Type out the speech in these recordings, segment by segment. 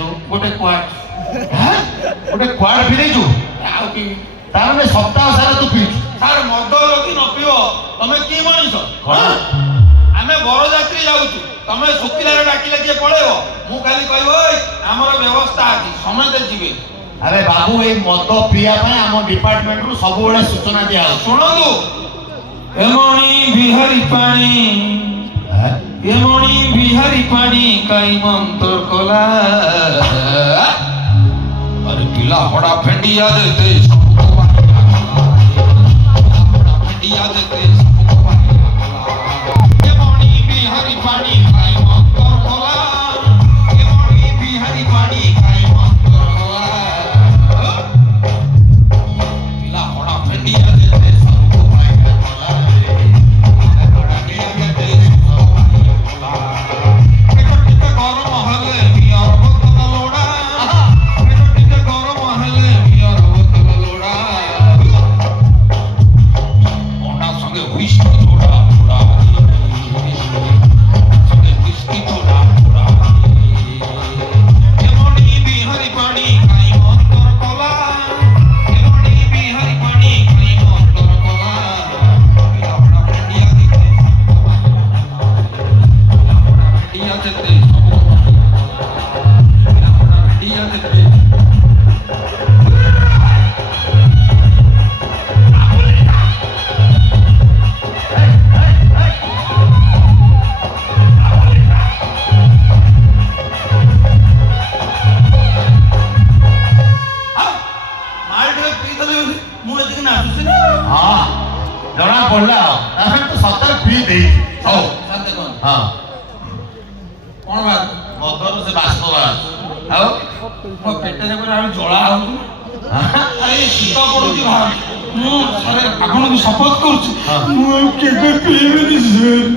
ପିଇଛୁ? ଗୋଟେ କ୍ୱାର୍ଟ ଗୋଟେ କ୍ୱାର୍ଟ ପିଇ ଦେଇଛୁ? ଆଉ ପିଇବି। ତାହେଲେ ସପ୍ତାହ ସାରା ତୁ ପିଇଛୁ? ସାର୍ ମଦ ଯଦି ନ ପିଇବ ତମେ କି ମଣିଷ? କଣ? ଆମେ ବରଯାତ୍ରୀ ଯାଉଛୁ, ତମେ ଶୁଖିଲାରେ ଡାକିଲେ କିଏ ପଳେଇବ? ମୁଁ ଖାଲି କହିବ ଆମର ବ୍ୟବସ୍ଥା ଅଛି, ସମସ୍ତେ ଯିବେ। ଆରେ ବାବୁ, ଏଇ ମଦ ପିଇବା ପାଇଁ ଆମ ଡିପାର୍ଟମେଣ୍ଟରୁ ସବୁବେଳେ ସୂଚନା ଦିଆହଉଛି। ଶୁଣନ୍ତୁ, ଏମଣି ବିହାରୀ ପାଣି, ଏମଣି ବିହାରୀ ପାଣି କାଇ ମନ୍ତର କଲା। अरे पिला बड़ा फेंडिया देते सबको फेंडिया देते सबको ये पानी बिहारी पानी खाई मंतर कोला, ये पानी बिहारी पानी खाई मंतर कोला। पिला बड़ा फेंडिया देते सबको फेंडिया देते सबको कोला। टिकट गरम हले मियार बोतल लोड़ा, ଜଣା ପଡିଲା ଆଉ ତ ସତରେ ପିଇ ଦେଇଛି। ହଉ ହଁ, କଣ ବାତ ମଦର ସେ ବାଷ୍ପ ବାହାରୁଛି। ଆଉ ମୋ ପେଟରେ ପୁରା ଜଳା ହଉଛି। ଆରେ ଶୀତ ପଡୁଛି ଭାଇ, ମୁଁ ସାରେ ଆପଣଙ୍କୁ ଶପଥ କରୁଛି ମୁଁ ଆଉ କେବେ ପିଇବିନି ସାର୍।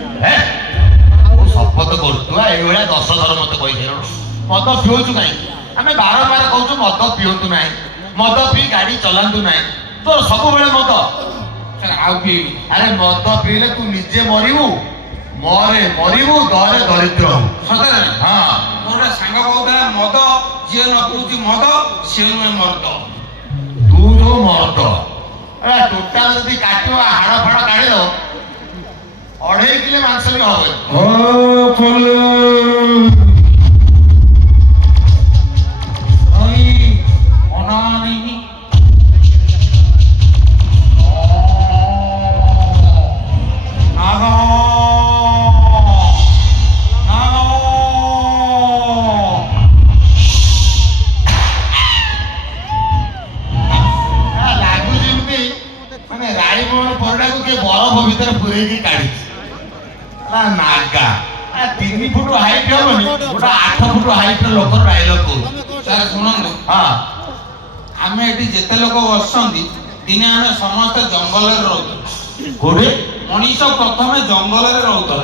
ମୁଁ ଶପଥ କରୁଛୁ ଏଇଭଳିଆ 10 ଥର ମତେ କହିସାରିଲୁଣି ମଦ ପିଉଛୁ କାହିଁକି? ଆମେ ବାରମ୍ବାର କହୁଛୁ ମଦ ପିଅନ୍ତୁ ନାହିଁ, ମଦ ପିଇ ଗାଡି ଚଲାନ୍ତୁ ନାହିଁ। ତୋର ସବୁବେଳେ ମଦ। ଆଉ ପିଇବି? ଆରେ ମଦ ପିଇଲେ ତୁ ନିଜେ ମରିବୁ, ମରିବୁ ଦରେ ଦରିଦ୍ର ହବୁ। ସତରେ? ହଁ, ମୋର ଗୋଟେ ସାଙ୍ଗ କହୁଥିଲା ମଦ ଯିଏ ନ ପିଉଛି ମଦ ସିଏ ନୁହେଁ ମର୍ଦ। ତୁ ଯୋଉ ମର୍ଦ, ଟୋଟାଲ ଯଦି କାଟିବ ହାଡ ଫାଡ କାଢିଦବ 2.5 କିଲୋ ମାଂସ ବି ହବନି। ବରଫ ଭିତରେ ପୁରେଇକି କାଢିଛି ନାଗା। 3 ଫୁଟ ହାଇଟ୍ ହବନି, ଗୋଟେ 8 ଫୁଟ ହାଇଟ୍ ଲୋକର ଡାଇଲଗ କହୁଛି। ସାର୍ ଶୁଣନ୍ତୁ, ହଁ, ଆମେ ଏଠି ଯେତେ ଲୋକ ବସିଛନ୍ତି ଦିନେ ଆମେ ସମସ୍ତେ ଜଙ୍ଗଲରେ ରହୁଛୁ। କୋଉଠି? ମଣିଷ ପ୍ରଥମେ ଜଙ୍ଗଲରେ ରହୁଥିଲା।